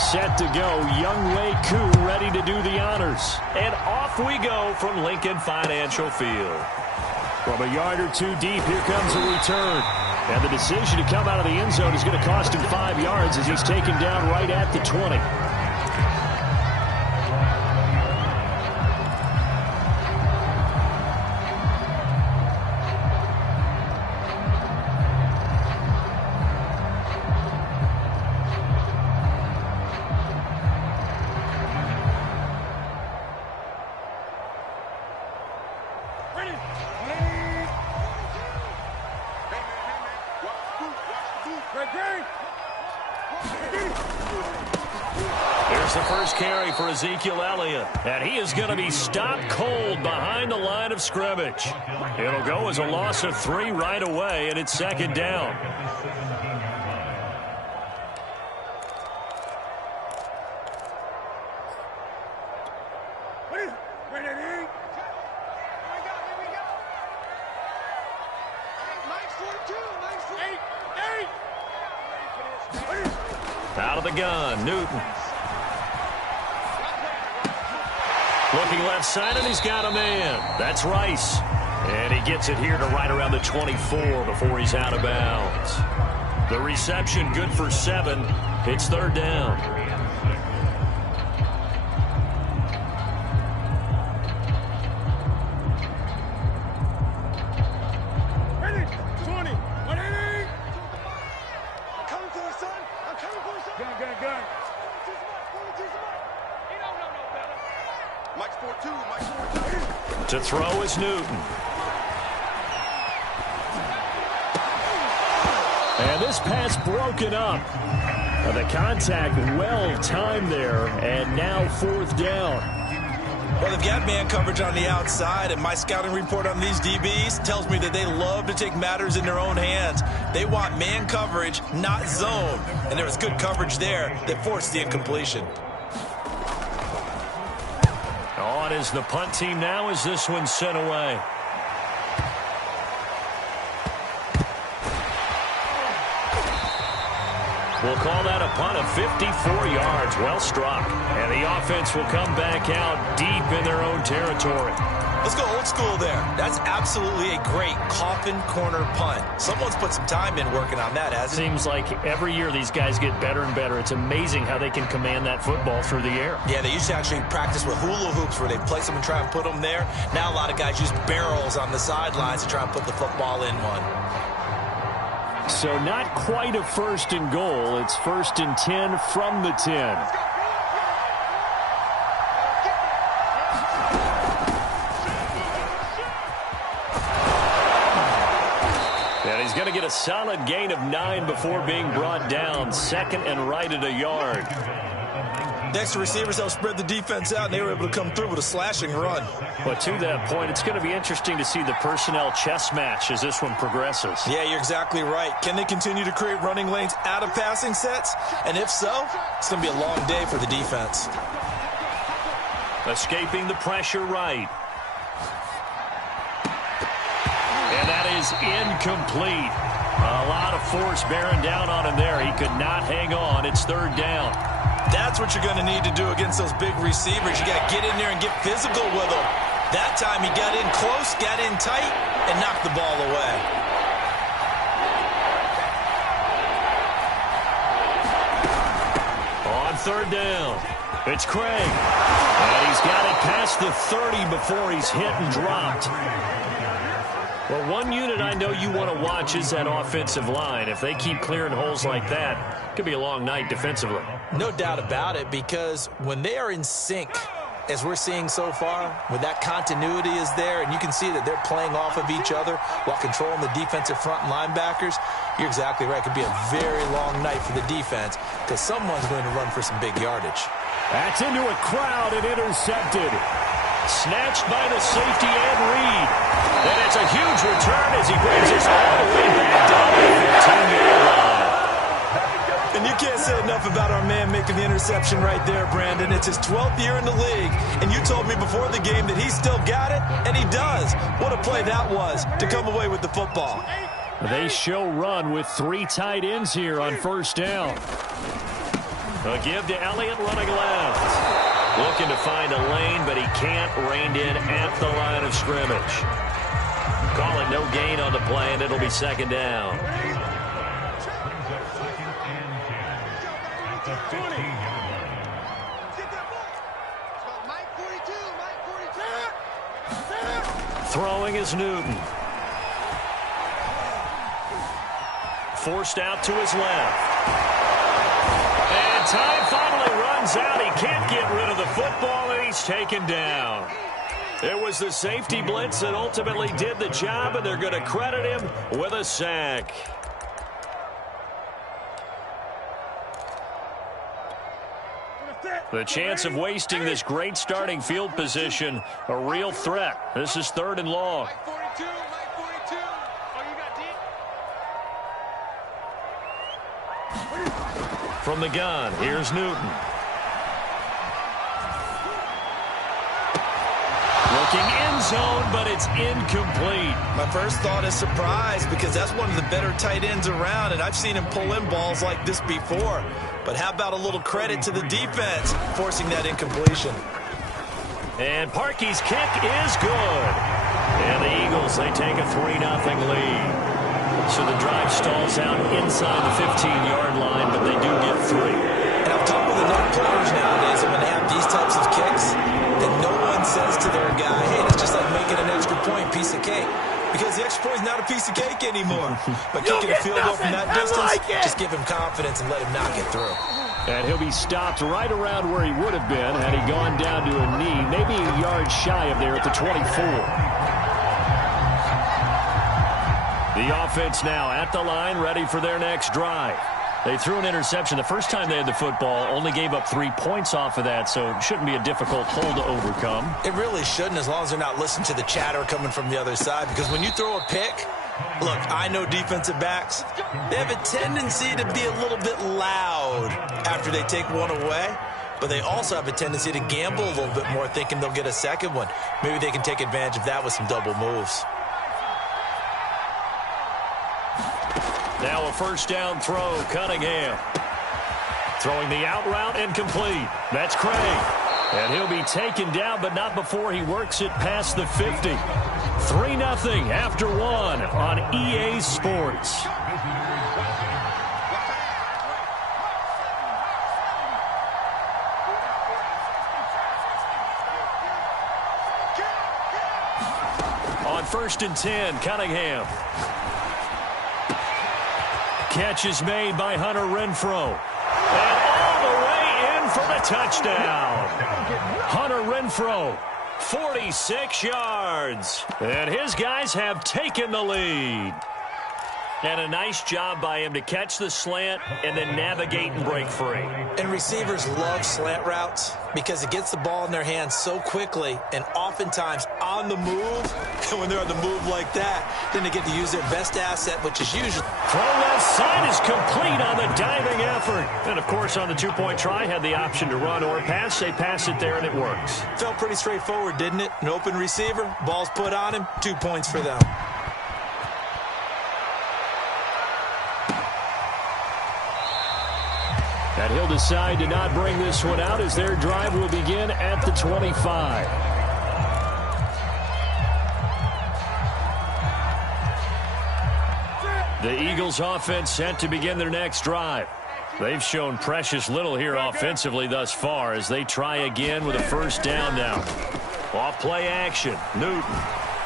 Set to go. Young Wei Koo ready to do the honors. And off we go from Lincoln Financial Field. From a yard or two deep, here comes a return. And the decision to come out of the end zone is going to cost him 5 yards as he's taken down right at the 20. Here's the first carry for Ezekiel Elliott, and he is going to be stopped cold behind the line of scrimmage. It'll go as a loss of 3 right away, and it's second down. Out of the gun, Newton. Looking left side, and he's got a man. That's Rice. And he gets it here to right around the 24 before he's out of bounds. The reception good for 7. It's third down. To throw is Newton. And this pass broken up. The contact well timed there, and now fourth down. Well, they've got man coverage on the outside, and my scouting report on these DBs tells me that they love to take matters in their own hands. They want man coverage, not zone. And there was good coverage there that forced the incompletion. On is the punt team now as this one's sent away. We'll call that a punt of 54 yards. Well struck. And the offense will come back out deep in their own territory. Let's go old school there. That's absolutely a great coffin corner punt. Someone's put some time in working on that, hasn't it? Seems like every year these guys get better and better. It's amazing how they can command that football through the air. Yeah, they used to actually practice with hula hoops where they place them and try and put them there. Now a lot of guys use barrels on the sidelines to try and put the football in one. So not quite a first and goal. It's first and 10 from the 10. And he's going to get a solid gain of 9 before being brought down. Second and right at a yard. Next to receivers, they'll spread the defense out, and they were able to come through with a slashing run. But to that point, it's going to be interesting to see the personnel chess match as this one progresses. Yeah, you're exactly right. Can they continue to create running lanes out of passing sets? And if so, it's going to be a long day for the defense. Escaping the pressure right. And that is incomplete. A lot of force bearing down on him there. He could not hang on. It's third down. That's what you're going to need to do against those big receivers. You got to get in there and get physical with them. That time he got in close, got in tight, and knocked the ball away. On third down, it's Craig. And he's got it past the 30 before he's hit and dropped. Well, one unit I know you want to watch is that offensive line. If they keep clearing holes like that, it could be a long night defensively. No doubt about it, because when they are in sync, as we're seeing so far, when that continuity is there, and you can see that they're playing off of each other while controlling the defensive front linebackers, you're exactly right. It could be a very long night for the defense because someone's going to run for some big yardage. That's into a crowd and intercepted. Snatched by the safety Ed Reed. And it's a huge return as he brings us all the way back down to the 15-yard line. And you can't say enough about our man making the interception right there, Brandon. It's his 12th year in the league, and you told me before the game that he still got it, and he does. What a play that was to come away with the football. They show run with 3 tight ends here on first down. A give to Elliott running left. Looking to find a lane, but he can't. Reined in at the line of scrimmage. Calling no gain on the play, and it'll be second down. Throwing is Newton. Forced out to his left. And time finally runs out. He can't get rid of the football, and he's taken down. It was the safety blitz that ultimately did the job, and they're going to credit him with a sack. The chance of wasting this great starting field position, a real threat. This is 3rd and long. From the gun, here's Newton. Looking end zone, but it's incomplete. My first thought is surprise, because that's one of the better tight ends around, and I've seen him pull in balls like this before. But how about a little credit to the defense forcing that incompletion? And Parkey's kick is good. And the Eagles, they take a 3-0 lead. So the drive stalls out inside the 15-yard line, but they do get 3. And I've talked with enough players nowadays that when they have these types of kicks, that no one says to their guy, hey, it's just like making an extra point, piece of cake. Because the extra point is not a piece of cake anymore. But kicking a field goal from that distance, just give him confidence and let him knock it through. And he'll be stopped right around where he would have been had he gone down to a knee, maybe a yard shy of there at the 24. The offense now at the line, ready for their next drive. They threw an interception the first time they had the football, only gave up 3 points off of that, so it shouldn't be a difficult hole to overcome. It really shouldn't, as long as they're not listening to the chatter coming from the other side, because when you throw a pick, look, I know defensive backs, they have a tendency to be a little bit loud after they take one away, but they also have a tendency to gamble a little bit more, thinking they'll get a second one. Maybe they can take advantage of that with some double moves. Now a first down throw, Cunningham. Throwing the out route, incomplete. That's Craig. And he'll be taken down, but not before he works it past the 50. 3-0 after 1 on EA Sports. On 1st and 10, Cunningham. Catch is made by Hunter Renfrow. And all the way in for the touchdown. Hunter Renfrow, 46 yards. And his guys have taken the lead. And a nice job by him to catch the slant and then navigate and break free. And receivers love slant routes because it gets the ball in their hands so quickly and oftentimes on the move. And when they're on the move like that, then they get to use their best asset, which is usually... Throw left side is complete on the diving effort. And, of course, on the two-point try, had the option to run or pass. They pass it there, and it works. Felt pretty straightforward, didn't it? An open receiver, ball's put on him, 2 points for them. And he'll decide to not bring this one out as their drive will begin at the 25. The Eagles offense set to begin their next drive. They've shown precious little here offensively thus far as they try again with a first down now. Off play action. Newton.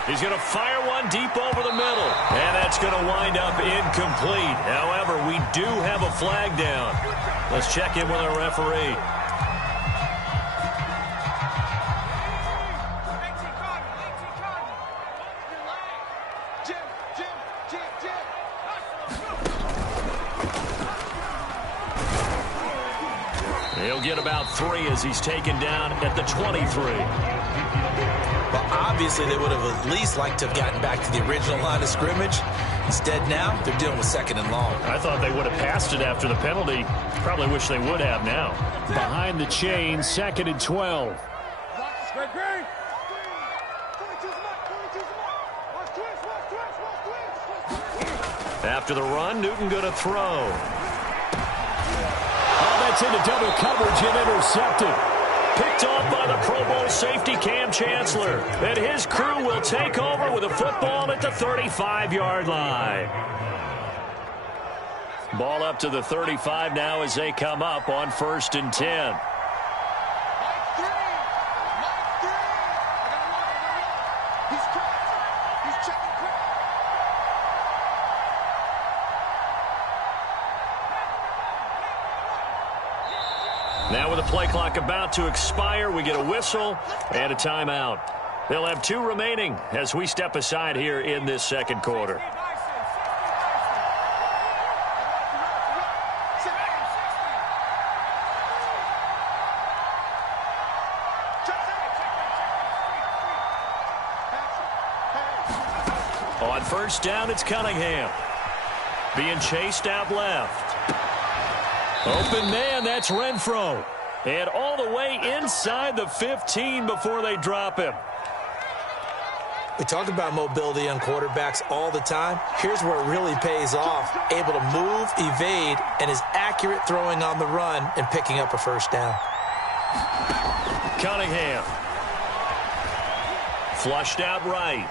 He's going to fire one deep over the middle. And that's going to wind up incomplete. However, we do have a flag down. Let's check in with our referee. He'll get about 3 as he's taken down at the 23. Well, obviously, they would have at least liked to have gotten back to the original line of scrimmage. Instead, now, they're dealing with 2nd and long. I thought they would have passed it after the penalty. Probably wish they would have now. Behind the chain, 2nd and 12. After the run, Newton going to throw. Oh, gets into double coverage and intercepted. Picked off by the Pro Bowl safety Cam Chancellor. And his crew will take over with a football at the 35-yard line. Ball up to the 35 now as they come up on 1st and 10. Now with the play clock about to expire, we get a whistle and a timeout. They'll have 2 remaining as we step aside here in this second quarter. On 1st down, it's Cunningham. Being chased out left. Open man, that's Renfro. And all the way inside the 15 before they drop him. We talk about mobility on quarterbacks all the time. Here's where it really pays off. Able to move, evade, and is accurate throwing on the run and picking up a 1st down. Cunningham. Flushed out right.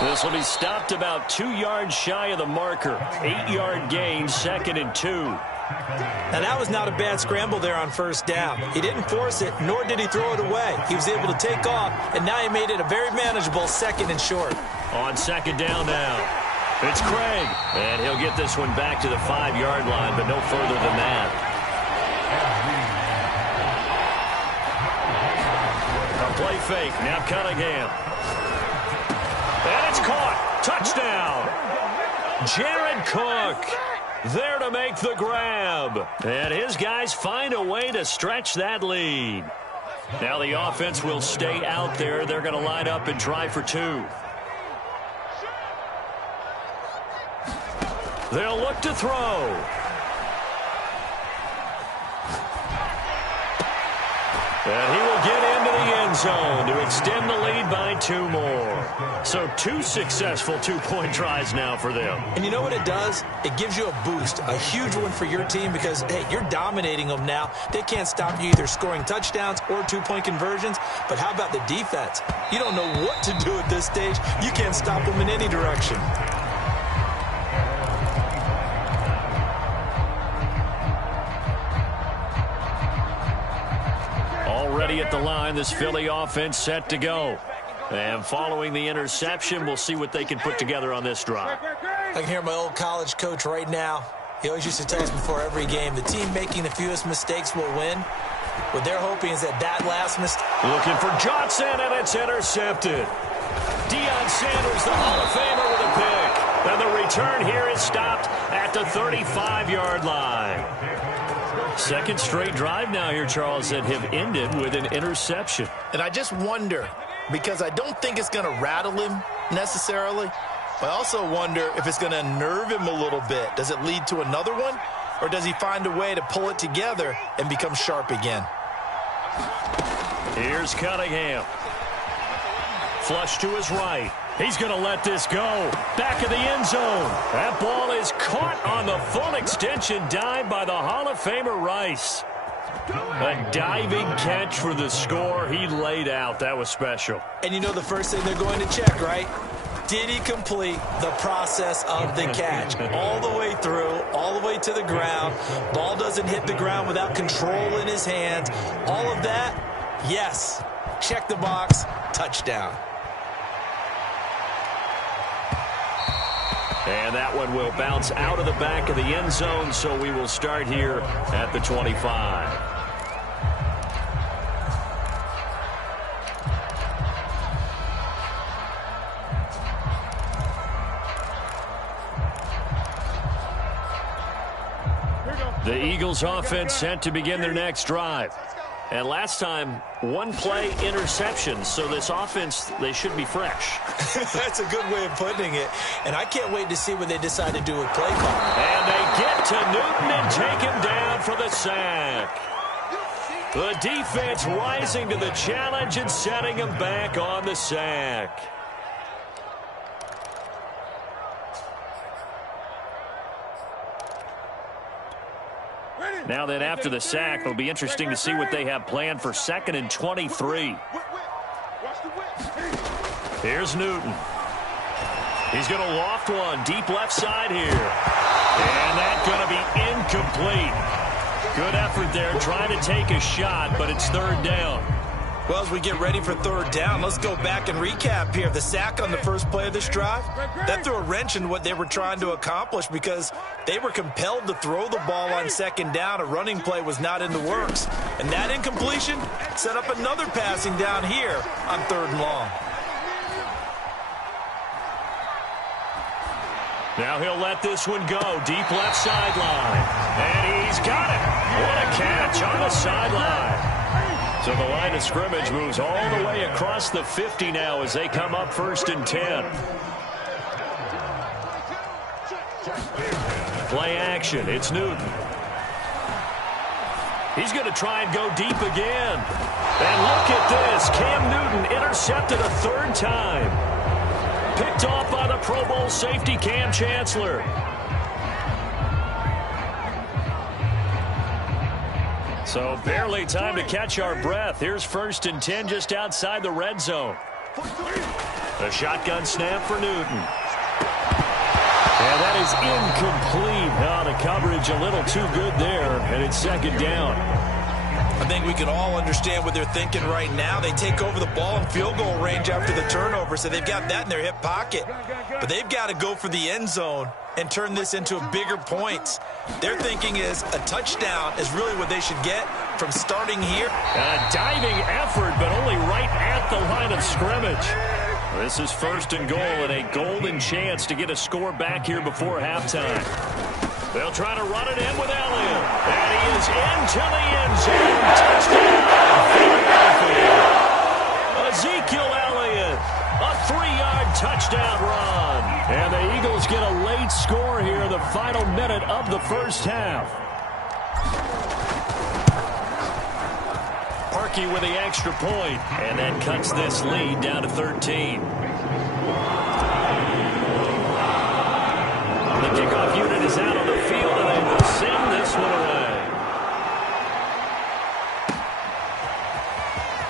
This will be stopped about 2 yards shy of the marker. 8-yard gain, 2nd and 2. Now, that was not a bad scramble there on 1st down. He didn't force it, nor did he throw it away. He was able to take off, and now he made it a very manageable 2nd and short. On 2nd down now, it's Craig. And he'll get this one back to the 5-yard line, but no further than that. A play fake, now Cunningham. And it's caught. Touchdown. Jared Cook there to make the grab. And his guys find a way to stretch that lead. Now the offense will stay out there. They're going to line up and try for 2. They'll look to throw. And he will get into the end zone to extend the lead by 2 more. So 2 successful 2-point tries now for them. And you know what it does? It gives you a boost, a huge one for your team because, hey, you're dominating them now. They can't stop you either scoring touchdowns or 2-point conversions. But how about the defense? You don't know what to do at this stage. You can't stop them in any direction. Already at the line, this Philly offense set to go. And following the interception, we'll see what they can put together on this drive. I can hear my old college coach right now. He always used to tell us before every game, the team making the fewest mistakes will win. What they're hoping is that last mistake. Looking for Johnson, and it's intercepted. Deion Sanders, the Hall of Famer, with a pick. And the return here is stopped at the 35-yard line. Second straight drive now here, Charles, that have ended with an interception. And I just wonder, because I don't think it's going to rattle him necessarily, but I also wonder if it's going to nerve him a little bit. Does it lead to another one, or does he find a way to pull it together and become sharp again? Here's Cunningham. Flush to his right. He's going to let this go. Back of the end zone. That ball is caught on the full extension dive by the Hall of Famer Rice. A diving catch for the score. He laid out. That was special. And you know the first thing they're going to check, right? Did he complete the process of the catch? All the way through, all the way to the ground. Ball doesn't hit the ground without control in his hands. All of that, yes. Check the box. Touchdown. And that one will bounce out of the back of the end zone, so we will start here at the 25. The Eagles offense set to begin their next drive. And last time, one play interception. So this offense, they should be fresh. That's a good way of putting it. And I can't wait to see what they decide to do with play call. And they get to Newton and take him down for the sack. The defense rising to the challenge and setting him back on the sack. Now then, after the sack, it'll be interesting to see what they have planned for 2nd and 23. Here's Newton. He's going to loft one deep left side here. And that's going to be incomplete. Good effort there trying to take a shot, but it's 3rd down. Well, as we get ready for 3rd down, let's go back and recap here. The sack on the first play of this drive, that threw a wrench in what they were trying to accomplish because they were compelled to throw the ball on 2nd down. A running play was not in the works. And that incompletion set up another passing down here on 3rd and long. Now he'll let this one go. Deep left sideline. And he's got it. What a catch on the sideline. So the line of scrimmage moves all the way across the 50 now as they come up 1st and 10. Play action. It's Newton. He's going to try and go deep again. And look at this. Cam Newton intercepted a 3rd time. Picked off by the Pro Bowl safety Cam Chancellor. So barely time to catch our breath. Here's 1st and 10 just outside the red zone. The shotgun snap for Newton. And that is incomplete. Oh, the coverage a little too good there, and it's 2nd down. I think we can all understand what they're thinking right now. They take over the ball in field goal range after the turnover, so they've got that in their hip pocket. But they've got to go for the end zone and turn this into bigger points. Their thinking is a touchdown is really what they should get from starting here. A diving effort, but only right at the line of scrimmage. This is 1st and goal and a golden chance to get a score back here before halftime. They'll try to run it in with Elliott. And he is into the end zone. Touchdown, Philadelphia. Ezekiel Elliott, a 3-yard touchdown run. And the Eagles get a late score here in the final minute of the 1st half. Parkey with the extra point, and that cuts this lead down to 13. The kickoff unit is out on the field, and they will send this one away.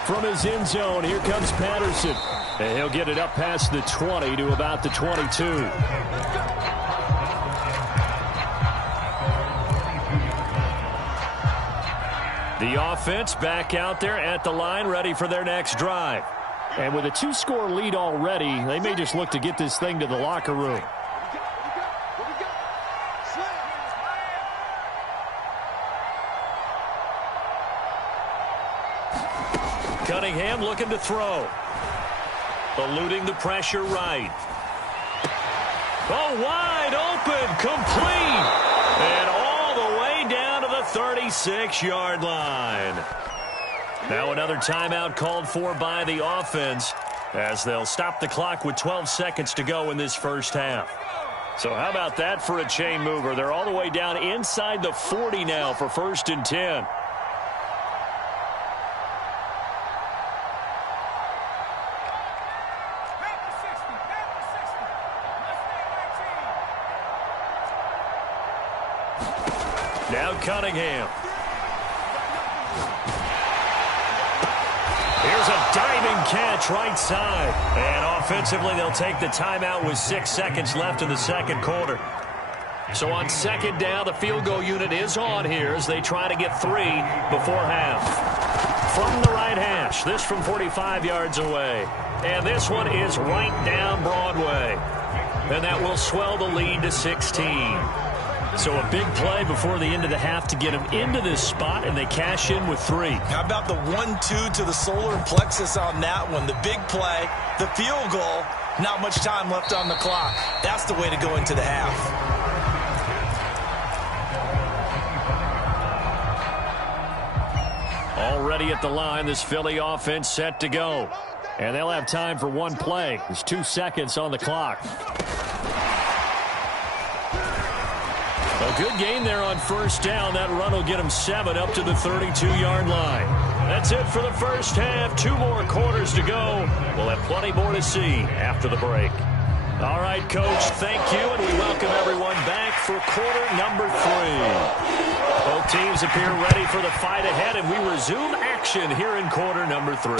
From his end zone, here comes Patterson. And he'll get it up past the 20 to about the 22. The offense back out there at the line, ready for their next drive. And with a 2-score lead already, they may just look to get this thing to the locker room. Cunningham looking to throw. Eluding the pressure right. Oh, wide open, complete. And all the way down to the 36-yard line. Now another timeout called for by the offense as they'll stop the clock with 12 seconds to go in this 1st half. So how about that for a chain mover? They're all the way down inside the 40 now for 1st and 10. Now Cunningham. Here's a diving catch right side. And offensively, they'll take the timeout with 6 seconds left in the 2nd quarter. So on 2nd down, the field goal unit is on here as they try to get 3 before half. From the right hash, this from 45 yards away. And this one is right down Broadway. And that will swell the lead to 16. So a big play before the end of the half to get them into this spot, and they cash in with 3. How about the 1-2 to the solar plexus on that one? The big play, the field goal, not much time left on the clock. That's the way to go into the half. Already at the line, this Philly offense set to go. And they'll have time for one play. There's 2 seconds on the clock. A good gain there on 1st down. That run will get them 7 up to the 32-yard line. That's it for the 1st half. 2 more quarters to go. We'll have plenty more to see after the break. All right, Coach, thank you, and we welcome everyone back for quarter number 3. Both teams appear ready for the fight ahead, and we resume action here in quarter number 3.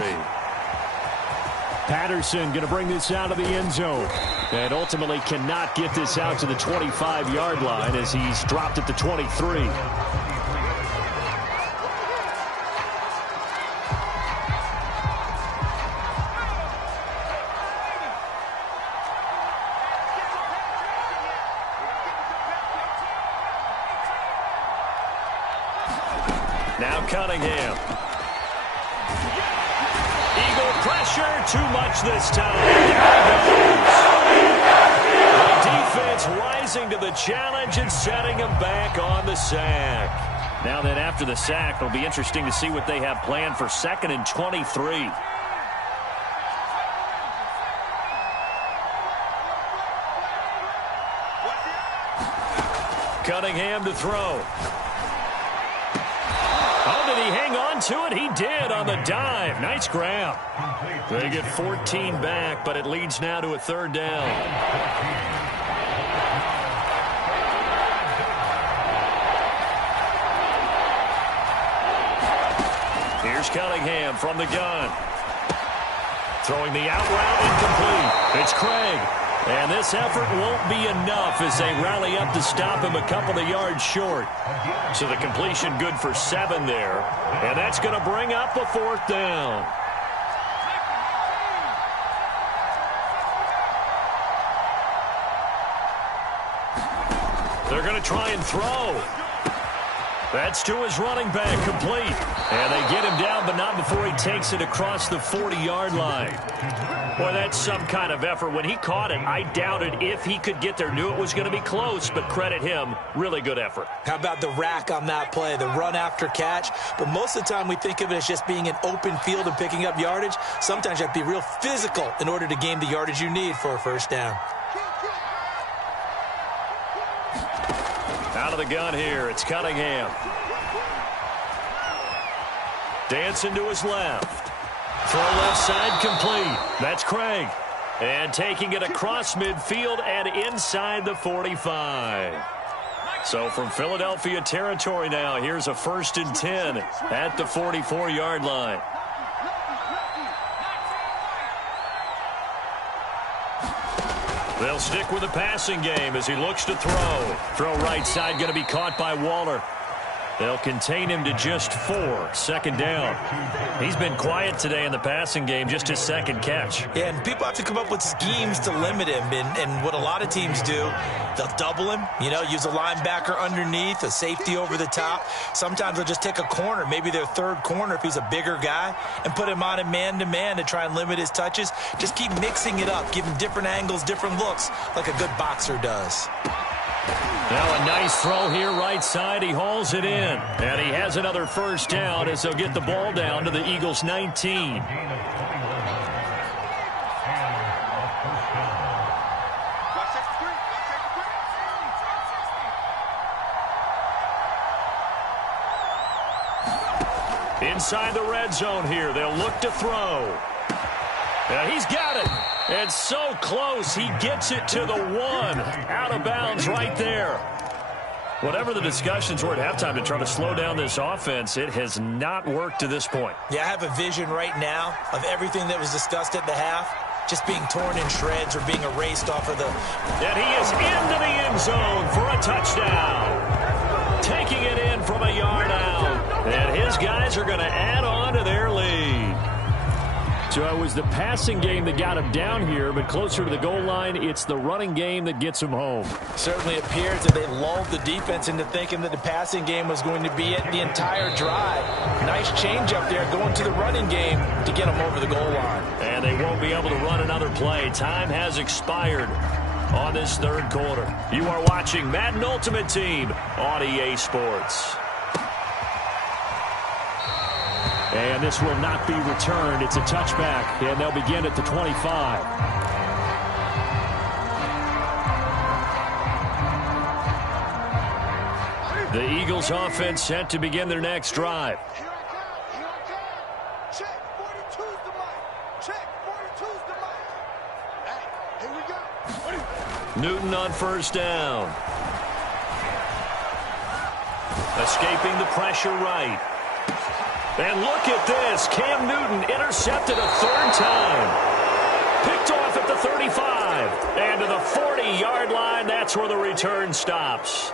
Patterson going to bring this out of the end zone. And ultimately cannot get this out to the 25-yard line as he's dropped at the 23. Now Cunningham. Eagle pressure, too much this time. The defense rising to the challenge and setting him back on the sack. Now then, after the sack, it'll be interesting to see what they have planned for 2nd and 23. Cunningham to throw. Oh, did he hang on to it? He did on the dive. Nice grab. They get 14 back, but it leads now to a 3rd down. Here's Cunningham from the gun. Throwing the out route incomplete. It's Craig. And this effort won't be enough as they rally up to stop him a couple of yards short. So the completion good for 7 there. And that's going to bring up a 4th down. They're going to try and throw. That's to his running back, complete. And they get him down, but not before he takes it across the 40-yard line. Boy, that's some kind of effort. When he caught it, I doubted if he could get there. Knew it was going to be close, but credit him. Really good effort. How about the rack on that play, the run after catch? But most of the time we think of it as just being an open field and picking up yardage. Sometimes you have to be real physical in order to gain the yardage you need for a 1st down. Out of the gun here, it's Cunningham. Dancing to his left. Throw left side complete. That's Craig. And taking it across midfield and inside the 45. So from Philadelphia territory now, here's a 1st and 10 at the 44-yard line. They'll stick with the passing game as he looks to throw. Throw right side going to be caught by Waller. They'll contain him to just 4. 2nd down. He's been quiet today in the passing game, just his 2nd catch. Yeah, and people have to come up with schemes to limit him. And what a lot of teams do, they'll double him, use a linebacker underneath, a safety over the top. Sometimes they'll just take a corner, maybe their 3rd corner if he's a bigger guy, and put him on a man-to-man to try and limit his touches. Just keep mixing it up, give him different angles, different looks, like a good boxer does. Now a nice throw here right side. He hauls it in. And he has another 1st down as they'll get the ball down to the Eagles' 19. Inside the red zone here. They'll look to throw. He's got it. And so close, he gets it to the 1. Out of bounds right there. Whatever the discussions were at halftime to try to slow down this offense, it has not worked to this point. Yeah, I have a vision right now of everything that was discussed at the half just being torn in shreds or being erased off of the... And he is into the end zone for a touchdown. Taking it in from a yard out. And his guys are going to add on to their lead. So it was the passing game that got him down here, but closer to the goal line, it's the running game that gets him home. Certainly appears that they lulled the defense into thinking that the passing game was going to be it the entire drive. Nice change up there going to the running game to get them over the goal line. And they won't be able to run another play. Time has expired on this 3rd quarter. You are watching Madden Ultimate Team on EA Sports. And this will not be returned. It's a touchback, and they'll begin at the 25. The Eagles offense set to begin their next drive. Check, 42's the mic. Check, 42's the mic. Hey, here we go. Newton on 1st down. Escaping the pressure right. And look at this. Cam Newton intercepted a third time. Picked off at the 35. And to the 40-yard line, that's where the return stops.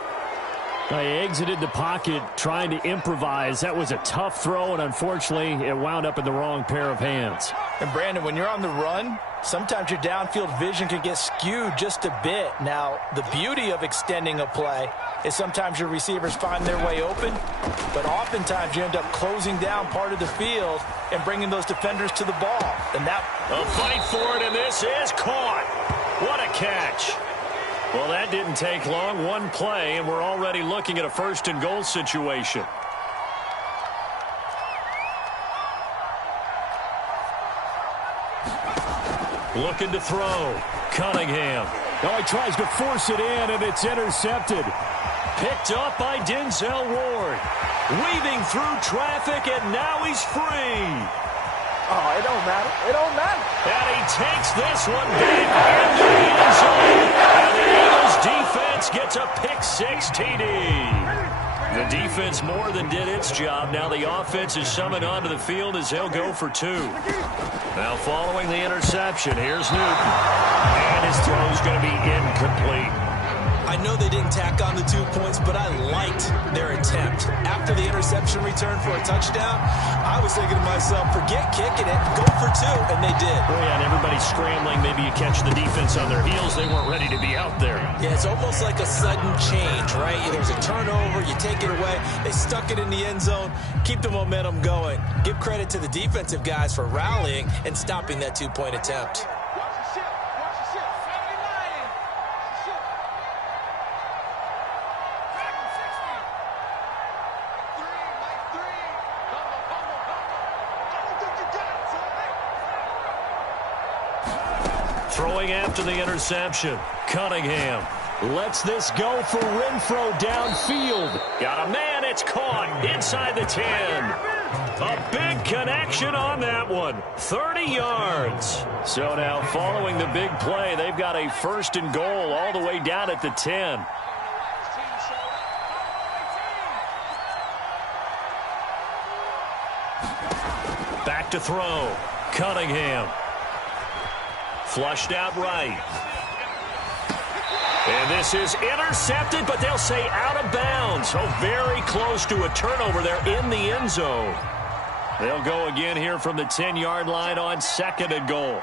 They exited the pocket trying to improvise. That was a tough throw, and unfortunately, it wound up in the wrong pair of hands. And, Brandon, when you're on the run, sometimes your downfield vision can get skewed just a bit. Now, the beauty of extending a play is sometimes your receivers find their way open, but oftentimes you end up closing down part of the field and bringing those defenders to the ball. And that... A fight for it, and this is caught. What a catch. Well, that didn't take long. One play, and we're already looking at a first-and-goal situation. Looking to throw. Cunningham. Oh, he tries to force it in, and it's intercepted. Picked up by Denzel Ward. Weaving through traffic, and now he's free. Oh, it don't matter. It don't matter. And he takes this one back into the end zone. And the Eagles defense gets a pick-6 TD. The defense more than did its job. Now the offense is summoned onto the field as they'll go for two. Now following the interception, here's Newton. And his throw's going to be incomplete. I know they didn't tack on the 2 points, but I liked their attempt. After the interception return for a touchdown, I was thinking to myself, forget kicking it, go for two, and they did. Oh, yeah, and everybody's scrambling. Maybe you catch the defense on their heels. They weren't ready to be out there. Yeah, it's almost like a sudden change, right? There's a turnover, you take it away. They stuck it in the end zone. Keep the momentum going. Give credit to the defensive guys for rallying and stopping that 2-point attempt. Throwing after the interception. Cunningham lets this go for Renfro downfield. Got a man, it's caught inside the 10. A big connection on that one. 30 yards. So now following the big play, they've got a first and goal all the way down at the 10. Back to throw. Cunningham. Flushed out right. And this is intercepted, but they'll say out of bounds. So very close to a turnover there in the end zone. They'll go again here from the 10-yard line on second and goal.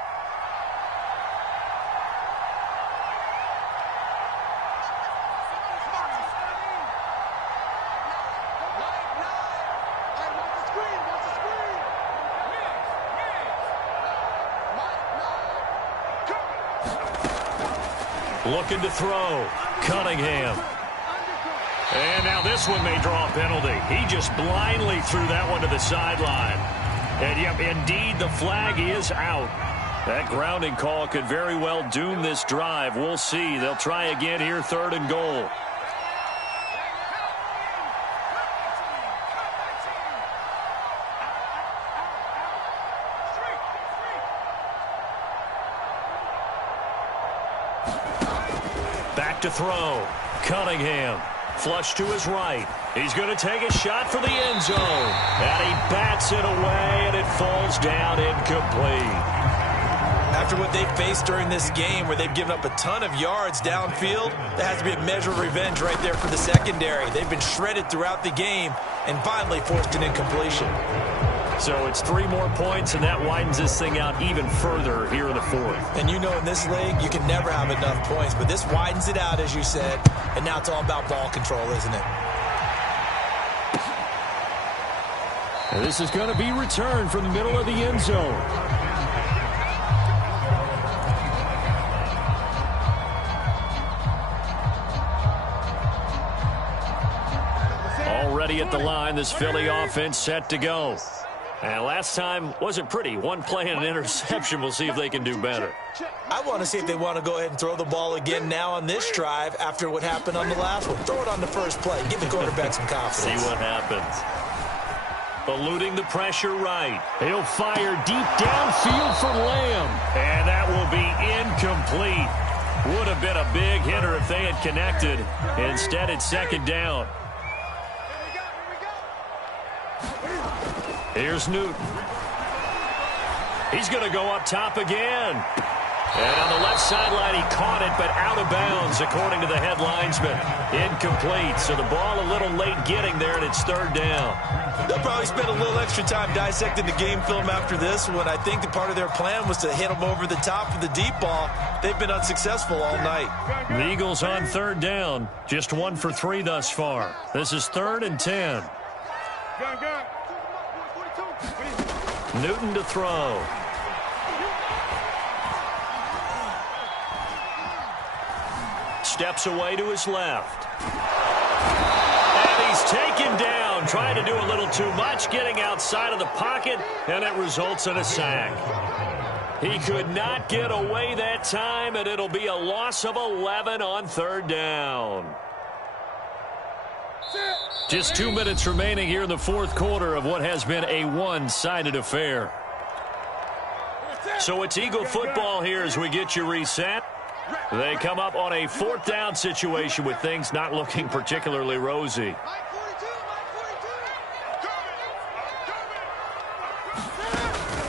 Looking to throw. Cunningham. And now this one may draw a penalty. He just blindly threw that one to the sideline. And yep, indeed, the flag is out. That grounding call could very well doom this drive. We'll see. They'll try again here, third and goal. Back to throw. Cunningham. Flush to his right. He's going to take a shot for the end zone. And he bats it away, and it falls down incomplete. After what they faced during this game where they've given up a ton of yards downfield, there has to be a measure of revenge right there for the secondary. They've been shredded throughout the game and finally forced an incompletion. So it's 3 more points, and that widens this thing out even further here in the fourth. And you know in this league, you can never have enough points, but this widens it out, as you said, and now it's all about ball control, isn't it? And this is going to be returned from the middle of the end zone. Already at the line, this Philly offense set to go. And last time wasn't pretty. One play and an interception. We'll see if they can do better. I want to see if they want to go ahead and throw the ball again now on this drive after what happened on the last one. Throw it on the first play. Give the quarterback some confidence. See what happens. Eluding the pressure right. He'll fire deep downfield for Lamb. And that will be incomplete. Would have been a big hitter if they had connected. Instead, it's second down. Here's Newton. He's going to go up top again. And on the left sideline, he caught it, but out of bounds, according to the head linesman. Incomplete, so the ball a little late getting there, and it's third down. They'll probably spend a little extra time dissecting the game film after this one. I think that part of their plan was to hit them over the top of the deep ball. They've been unsuccessful all night. The Eagles on third down, just 1 for 3 thus far. This is 3rd and 10. Newton to throw. Steps away to his left. And he's taken down, trying to do a little too much, getting outside of the pocket, and it results in a sack. He could not get away that time, and it'll be a loss of 11 on third down. Just 2 minutes remaining here in the fourth quarter of what has been a one-sided affair. So it's Eagle football here as we get you reset. They come up on a 4th down situation with things not looking particularly rosy.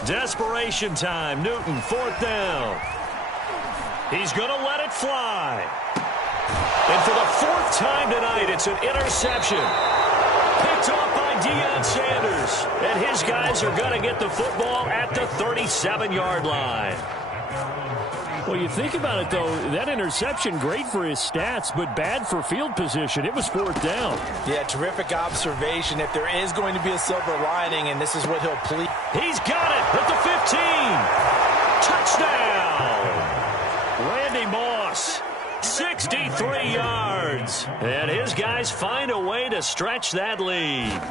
Desperation time. Newton, 4th down. He's going to let it fly. And for the 4th time tonight, it's an interception. Picked off by Deion Sanders. And his guys are going to get the football at the 37-yard line. Well, you think about it, though, that interception, great for his stats, but bad for field position. It was 4th down. Yeah, terrific observation. If there is going to be a silver lining, and this is what he'll plead. He's got it at the 15. Touchdown. Randy Moss, 63 yards. And his guys find a way to stretch that lead.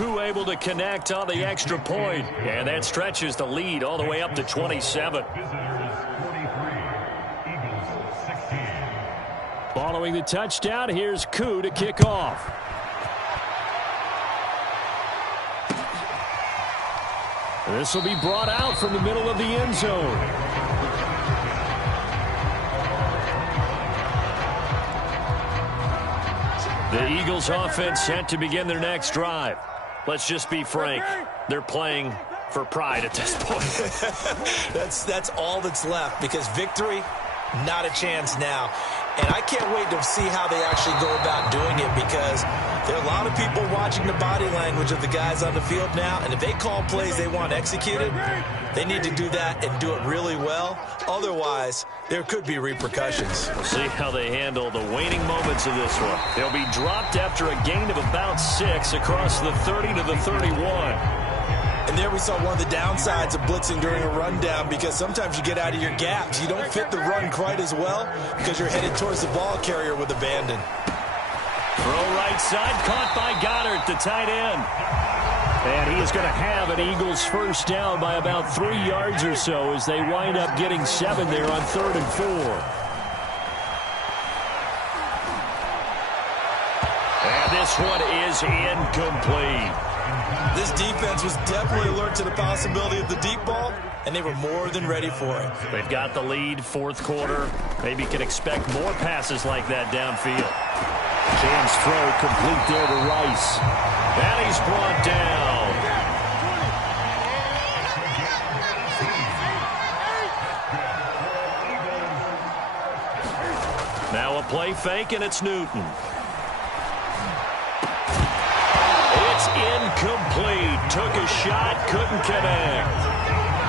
Able to connect on the extra point, and that stretches the lead all the way up to 27. Following the touchdown, here's Koo to kick off. This will be brought out from the middle of the end zone. The Eagles offense set to begin their next drive. Let's just be frank. They're playing for pride at this point. That's all that's left, because victory, not a chance now. And I can't wait to see how they actually go about doing it, because there are a lot of people watching the body language of the guys on the field now, and if they call plays they want executed, they need to do that and do it really well. Otherwise, there could be repercussions. We'll see how they handle the waning moments of this one. They'll be dropped after a gain of about 6 across the 30 to the 31. And there we saw one of the downsides of blitzing during a rundown, because sometimes you get out of your gaps. You don't fit the run quite as well because you're headed towards the ball carrier with abandon. Throw right side, caught by Goddard, the tight end. And he is going to have an Eagles first down by about 3 yards or so as they wind up getting 7 there on 3rd and 4. And this one is incomplete. This defense was definitely alert to the possibility of the deep ball, and they were more than ready for it. They've got the lead, 4th quarter. Maybe can expect more passes like that downfield. Cam's throw complete there to Rice. And he's brought down. Now a play fake, and it's Newton. It's incomplete. Took a shot, couldn't connect.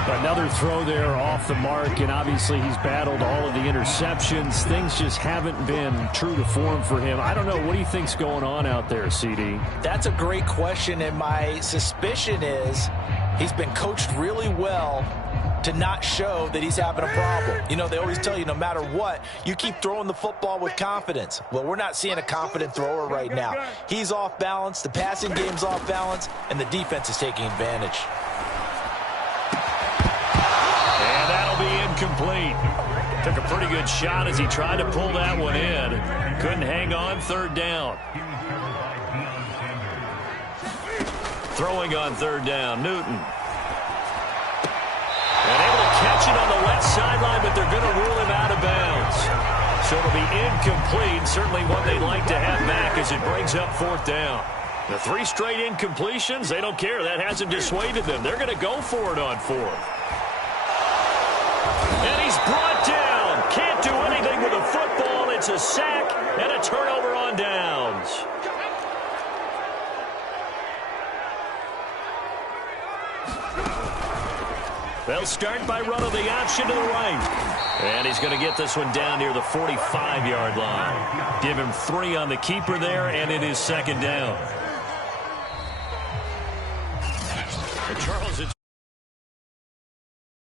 Another throw there off the mark, and obviously he's battled all of the interceptions. Things just haven't been true to form for him. I don't know. What do you think's going on out there, CD? That's a great question, and my suspicion is he's been coached really well to not show that he's having a problem. You know, they always tell you no matter what, you keep throwing the football with confidence. Well, we're not seeing a confident thrower right now. He's off balance, the passing game's off balance, and the defense is taking advantage. And that'll be incomplete. Took a pretty good shot as he tried to pull that one in. Couldn't hang on, 3rd down. Throwing on 3rd down, Newton. And able to catch it on the left sideline, but they're going to rule him out of bounds. So it'll be incomplete. Certainly one they'd like to have back as it brings up 4th down. The 3 straight incompletions, they don't care. That hasn't dissuaded them. They're going to go for it on 4th. And he's brought down. Can't do anything with a football. It's a sack and a turnover on downs. They'll start by running the option to the right. And he's going to get this one down near the 45-yard line. Give him 3 on the keeper there, and it is 2nd down. Charles, it's